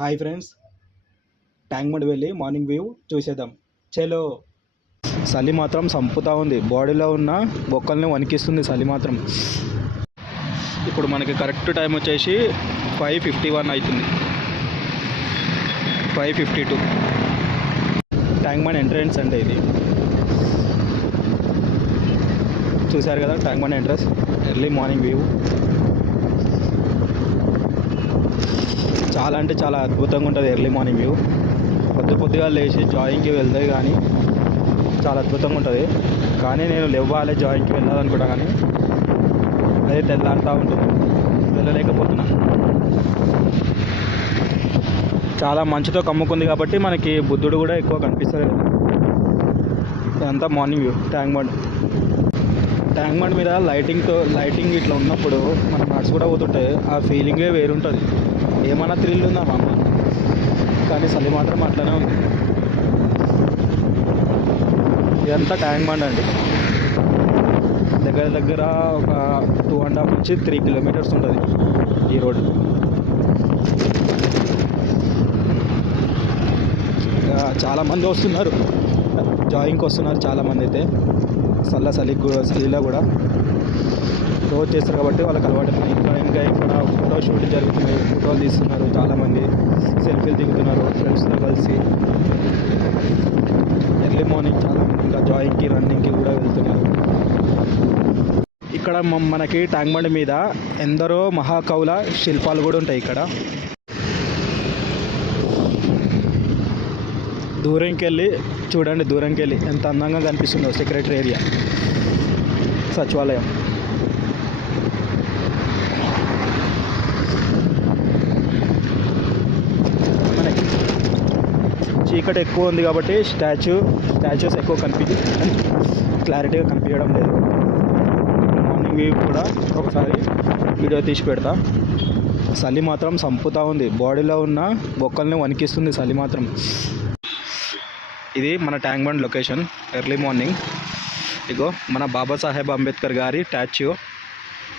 Hi friends, tank bund వెళ్ళి morning view చూసేద్దాం. చలో. చలి మాత్రం సంపుతా ఉంది, బాడీలో ఉన్న బొక్కల్ని వణికిస్తుంది చలి మాత్రం. ఇప్పుడు మనకి కరెక్ట్ టైం వచ్చేసి 5:51 అవుతుంది, 5:52. ట్యాంక్ బండ్ ఎంట్రన్స్ అంటే ఇది చూశారు కదా, tank bund entrance early morning view. చాలా అంటే చాలా అద్భుతంగా ఉంటుంది ఎర్లీ మార్నింగ్ వ్యూ. పొద్దుగా లేచి జాగింగ్కి వెళ్తే కానీ చాలా అద్భుతంగా ఉంటుంది. కానీ నేను లేవాలి జాగింగ్కి వెళ్ళాలనుకుంటా, కానీ అదే తెల్లారుతూ ఉంటుంది, వెళ్ళలేకపోతున్నా. చాలా మంచుతో కమ్ముకుంది కాబట్టి మనకి బుద్ధుడు కూడా ఎక్కువ కనిపిస్తుంది. ఇదంతా మార్నింగ్ వ్యూ ట్యాంక్ బండ్ మీద లైటింగ్ ఇట్లా ఉన్నప్పుడు మనం నడుచు కూడా పోతుంటాయి, ఆ ఫీలింగే వేరుంటుంది. ఏమన్నా థ్రిల్ ఉందా మా అమ్మ, కానీ చలి మాత్రం అట్లనే ఉంది. ఇదంతా ట్యాంక్ బండ్ అండి. దగ్గర ఒక 2.5 నుంచి 3 కిలోమీటర్స్ ఉంటుంది ఈ రోడ్. చాలామంది వస్తున్నారు, జాగింగ్కి వస్తున్నారు చాలామంది. అయితే చలిలో కూడా రోజు చేస్తారు కాబట్టి వాళ్ళకి అలవాటు. ఇంకా ఇక్కడ ఫోటో షూట్ జరుగుతున్నాయి, ఫోటోలు తీస్తున్నారు చాలామంది, సెల్ఫీలు దిగుతున్నారు ఫ్రెండ్స్తో కలిసి. ఎర్లీ మార్నింగ్ చాలామంది ఇంకా జాగింగ్కి రన్నింగ్కి కూడా వెళ్తున్నారు. ఇక్కడ మనకి ట్యాంక్ బండ్ మీద ఎందరో మహాకవుల శిల్పాలు కూడా ఉంటాయి. ఇక్కడ దూరంకి వెళ్ళి చూడండి, దూరంకి వెళ్ళి ఎంత అందంగా కనిపిస్తుందో సెక్రటరీ ఏరియా, సచివాలయం. మనకి చీకటి ఎక్కువ ఉంది కాబట్టి స్టాచ్యూస్ ఎక్కువ క్లారిటీగా కనిపించడం లేదు. మార్నింగ్ వ్యూ కూడా ఒకసారి వీడియో తీసి పెడతా. చలి మాత్రం సంపుతా ఉంది, బాడీలో ఉన్న బొక్కల్ని వణికిస్తుంది చలి మాత్రం. ఇది మన tank bund location early morning. ఇగో మన బాబాసాహెబ్ అంబేద్కర్ గారి స్టాచ్యూ.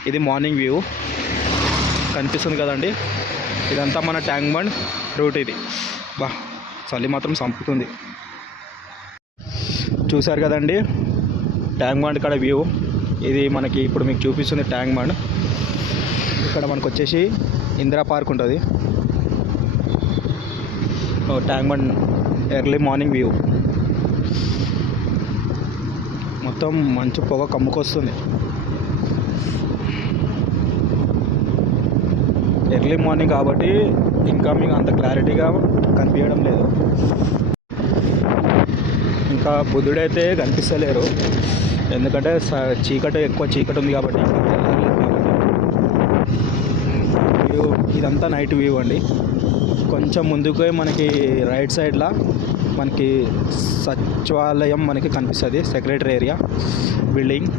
ఇది మార్నింగ్ వ్యూ కనిపిస్తుంది కదండి. ఇదంతా మన ట్యాంక్ బండ్ రూట్. ఇది చలి మాత్రం సంపుతుంది. చూశారు కదండి ట్యాంక్ బండ్ ఇక్కడ వ్యూ. ఇది మనకి ఇప్పుడు మీకు చూపిస్తుంది ట్యాంక్ బండ్. ఇక్కడ మనకు వచ్చేసి ఇందిరా పార్క్ ఉంటుంది. Tank bund early morning view. మొత్తం మంచు పొగ కమ్ముకొస్తుంది. ఎర్లీ మార్నింగ్ కాబట్టి ఇంకా మీకు అంత క్లారిటీగా కనిపించడం లేదు. ఇంకా బుద్ధుడైతే కనిపిస్తలేరు, ఎందుకంటే ఎక్కువ చీకటి ఉంది కాబట్టి. వ్యూ ఇదంతా నైట్ వ్యూ అండి. కొంచెం ముందుకు మనకి రైట్ సైడ్లో మనకి సచివాలయం మనకి కనిపిస్తుంది, సెక్రటరీ ఏరియా బిల్డింగ్.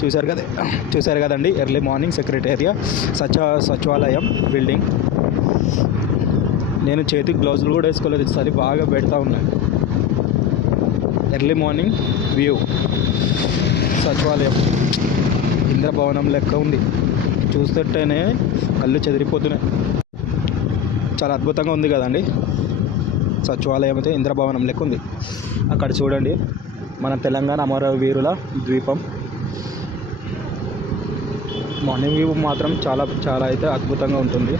చూశారు కదండి ఎర్లీ మార్నింగ్ సెక్రటరీ ఏరియా సచివాలయం బిల్డింగ్. నేను చేతికి గ్లౌజులు కూడా వేసుకోలేదు, చలి బాగా పెడతా ఉన్నాయి. ఎర్లీ మార్నింగ్ వ్యూ సచివాలయం ఇంద్రభవనం లెక్క ఉంది, చూస్తుంటేనే కళ్ళు చెదిరిపోతున్నాయి. చాలా అద్భుతంగా ఉంది కదండి. సచివాలయం అయితే ఇంద్రభవనం లెక్క ఉంది. అక్కడ చూడండి మన తెలంగాణ అమరవీరుల ద్వీపం. మార్నింగ్ వ్యూ మాత్రం చాలా అయితే అద్భుతంగా ఉంటుంది.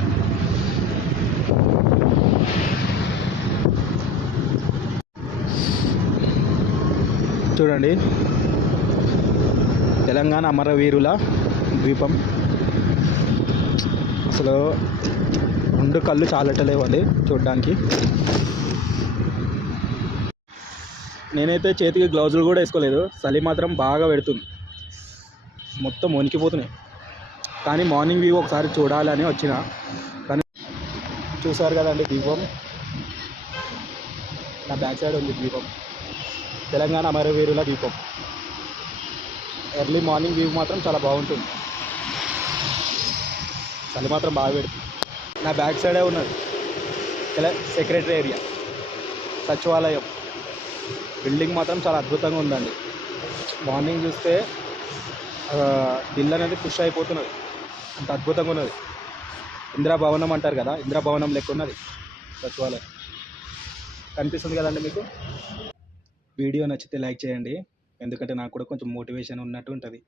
చూడండి తెలంగాణ అమరవీరుల ద్వీపం. అసలు కళ్ళు చాలటలేవండి చూడడానికి. నేనైతే చేతికి గ్లౌజులు కూడా వేసుకోలేదు, చలి మాత్రం బాగా పెడుతుంది, మొత్తం వణికిపోతున్నాయి. కానీ మార్నింగ్ వ్యూ ఒకసారి చూడాలని వచ్చిన. కానీ చూసారు కదండి ద్వీపం, నా బ్యాక్ సైడ్ ఉంది ద్వీపం, తెలంగాణ అమరవీరుల ద్వీపం. ఎర్లీ మార్నింగ్ వ్యూ మాత్రం చాలా బాగుంటుంది, చలి మాత్రం బాగా పెడుతుంది. నా బ్యాక్ సైడే ఉన్నది సెక్రటరీ ఏరియా సచివాలయం బిల్డింగ్. మాత్రం చాలా అద్భుతంగా ఉందండి. మార్నింగ్ చూస్తే దిల్ అనేది పుష్ అయిపోతున్నది, అంత అద్భుతంగా ఉన్నది. ఇందిరా భవనం అంటారు కదా, ఇందిరా భవనం లెక్క ఉన్నది సచివాలయం. కనిపిస్తుంది కదండి మీకు. వీడియో నచ్చితే లైక్ చేయండి, ఎందుకంటే నాకు కూడా కొంచెం మోటివేషన్ ఉన్నట్టు ఉంటుంది.